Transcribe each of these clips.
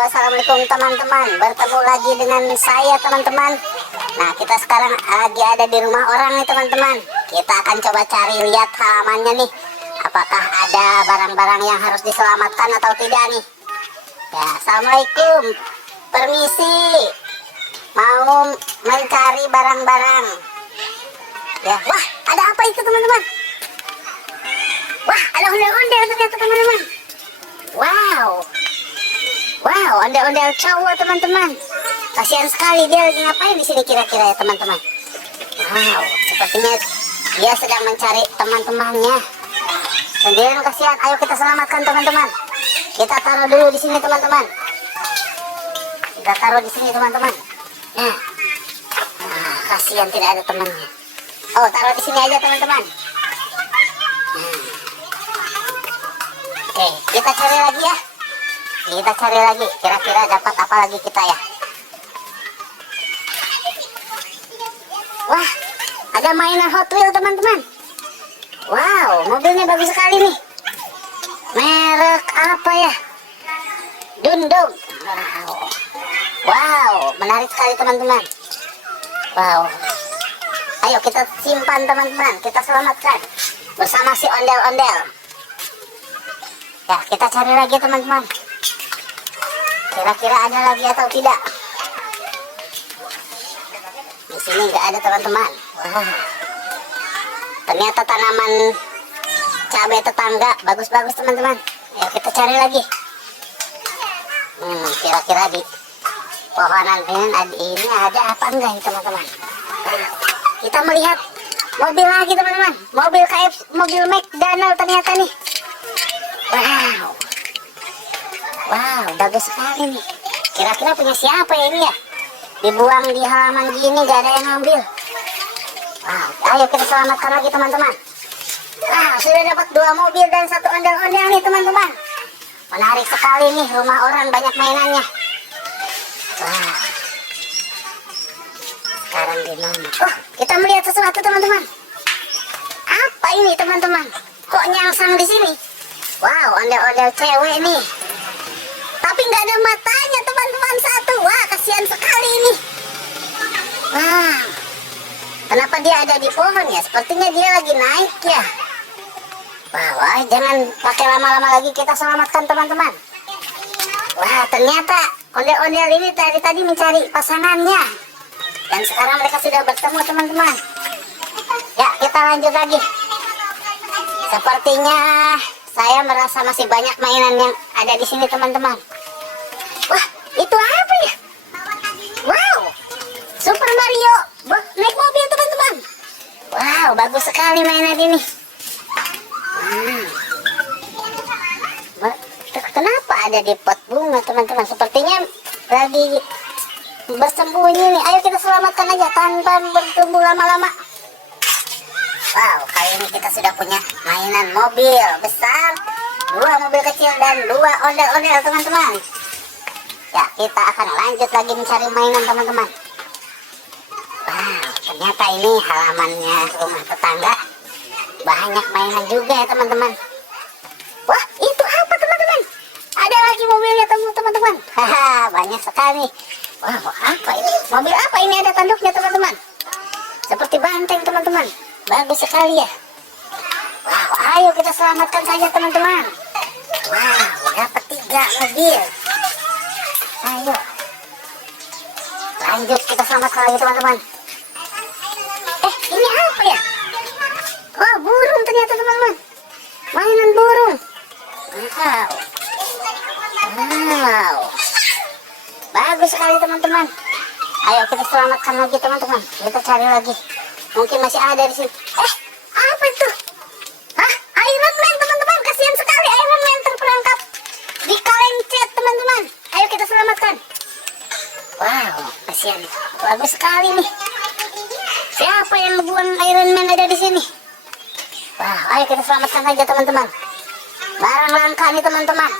Assalamualaikum teman-teman. Bertemu lagi dengan saya teman-teman. Nah, kita sekarang lagi ada di rumah orang nih teman-teman. Kita akan coba cari lihat halamannya nih. Apakah ada barang-barang yang harus diselamatkan atau tidak nih. Ya, Assalamualaikum. Permisi. Mau mencari barang-barang. Ya, wah, ada apa itu teman-teman? Wah, ada ondel-ondel ternyata teman-teman. Wow, ondel-ondel cowok teman-teman. Kasihan sekali, dia lagi ngapain di sini kira-kira ya teman-teman? Wow, sepertinya dia sedang mencari teman-temannya. Sendirian kasihan. Ayo kita selamatkan teman-teman. Kita taruh dulu di sini teman-teman. Kita taruh di sini teman-teman. Nah, kasihan tidak ada temannya. Oh, taruh di sini aja teman-teman. Oke, kita cari lagi ya. Kita cari lagi, kira-kira dapat apa lagi kita ya. Wah, ada mainan Hot Wheels teman-teman. Wow, mobilnya bagus sekali nih. Merek apa ya? Dundung. Wow, menarik sekali teman-teman. Wow. Ayo kita simpan teman-teman, kita selamatkan bersama si ondel-ondel. Ya, kita cari lagi teman-teman. Kira-kira ada lagi atau tidak? Di sini nggak ada teman-teman. Wah. Ternyata tanaman cabai tetangga bagus-bagus teman-teman. Ayo kita cari lagi. Kira-kira di pohonan ini ada apa enggak nih teman-teman? Kita melihat mobil lagi teman-teman. Mobil KFC, mobil McDonald ternyata nih. Wow, bagus sekali nih. Kira-kira punya siapa ya ini ya? Dibuang di halaman gini gak ada yang ngambil. Wow, ayo kita selamatkan lagi teman-teman. Wow, sudah dapat 2 mobil dan 1 ondel-ondel nih teman-teman. Menarik sekali nih, rumah orang banyak mainannya. Wow. Sekarang di mana? Oh, kita melihat sesuatu teman-teman. Apa ini teman-teman? Kok nyangsang di sini? Wow, ondel-ondel cewek nih. Tapi nggak ada matanya teman-teman satu. Wah, kasihan sekali ini. Wah, kenapa dia ada di pohon ya? Sepertinya dia lagi naik ya. Wah, jangan pakai lama-lama lagi, kita selamatkan teman-teman. Wah, ternyata ondel-ondel ini tadi mencari pasangannya. Dan sekarang mereka sudah bertemu teman-teman. Ya, kita lanjut lagi. Sepertinya saya merasa masih banyak mainan yang ada di sini teman-teman. Wah, itu apa ya? Wow, Super Mario naik mobil teman-teman. Wow, bagus sekali mainan ini. Kenapa ada di pot bunga teman-teman? Sepertinya lagi bersembunyi nih. Ayo kita selamatkan aja tanpa bertumbuh lama-lama. Wow, kali ini kita sudah punya mainan mobil besar, 2 mobil kecil dan 2 ondel-ondel teman-teman. Ya, kita akan lanjut lagi mencari mainan teman-teman. Wow, ternyata ini halamannya rumah tetangga. Banyak mainan juga ya teman-teman. Wah, itu apa teman-teman? Ada lagi mobilnya teman-teman. Haha, banyak sekali. Wow, apa ini? Mobil apa ini, ada tanduknya teman-teman? Seperti banteng teman-teman. Bagus sekali ya. Wow, ayo kita selamatkan saja teman-teman. Wow, dapat 3 mobil. Ayo lanjut kita selamatkan lagi teman-teman. Ini apa ya? Oh, burung ternyata teman-teman. Mainan burung. Wow, bagus sekali teman-teman. Ayo kita selamatkan lagi teman-teman. Kita cari lagi. Mungkin masih ada di sini. Apa itu? Hah? Iron Man teman-teman. Kasihan sekali Iron Man terperangkap di kaleng cat teman-teman. Ayo kita selamatkan. Wow, kasihan. Bagus sekali nih. Siapa yang membuang Iron Man ada di sini? Wow, ayo kita selamatkan saja teman-teman. Barang langka nih teman-teman.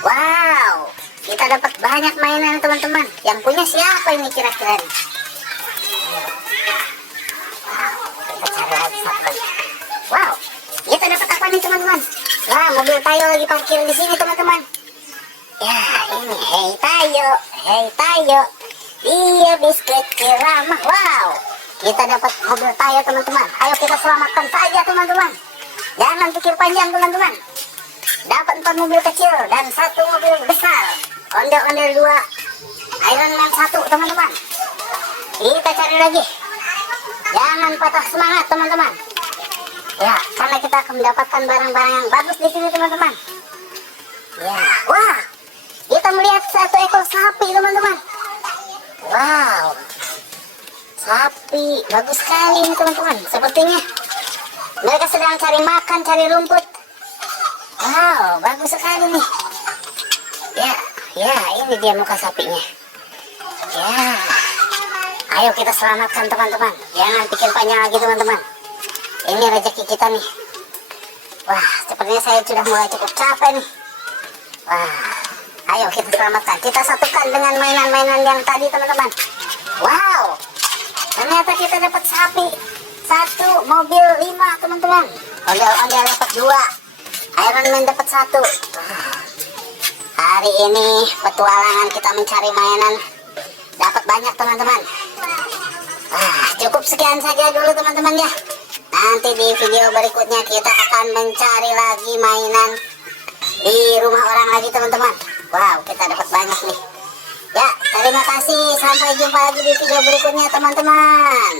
Wow, kita dapat banyak mainan teman-teman. Yang punya siapa ini kira-kira? Wow, kita cari lagi satu. Wow, kita dapat apa nih teman-teman? Wah, mobil Tayo lagi parkir di sini teman-teman. Ya, ini Hei Tayo, Hei Tayo. Iya, biskuit ramah. Wow, kita dapat mobil Tayo teman-teman. Ayo kita selamatkan saja teman-teman. Jangan pikir panjang teman-teman. Dapat 4 mobil kecil dan 1 mobil besar. Ondel-ondel 2, Iron Man 1 teman-teman. Kita cari lagi. Jangan patah semangat teman-teman. Ya, karena kita akan mendapatkan barang-barang yang bagus di sini teman-teman. Ya, wah, kita melihat 1 ekor sapi teman-teman. Wow, sapi bagus sekali nih teman-teman. Sepertinya mereka sedang cari makan, cari rumput. Wow, bagus sekali nih. Ya, ini dia muka sapinya. Ya, ayo kita selamatkan teman-teman. Jangan pikir panjang lagi teman-teman. Ini rezeki kita nih. Wah, sepertinya saya sudah mulai cukup capek nih. Wah, ayo kita selamatkan. Kita satukan dengan mainan-mainan yang tadi teman-teman. Wow, ternyata kita dapat sapi 1, mobil 5 teman-teman. Ondel-ondel dapat 2, Iron Man dapat 1. Hari ini petualangan kita mencari mainan dapat banyak teman-teman. Cukup sekian saja dulu teman-teman ya. Nanti di video berikutnya kita akan mencari lagi mainan di rumah orang lagi teman-teman. Wow, kita dapat banyak nih. Ya, terima kasih. Sampai jumpa lagi di video berikutnya teman-teman.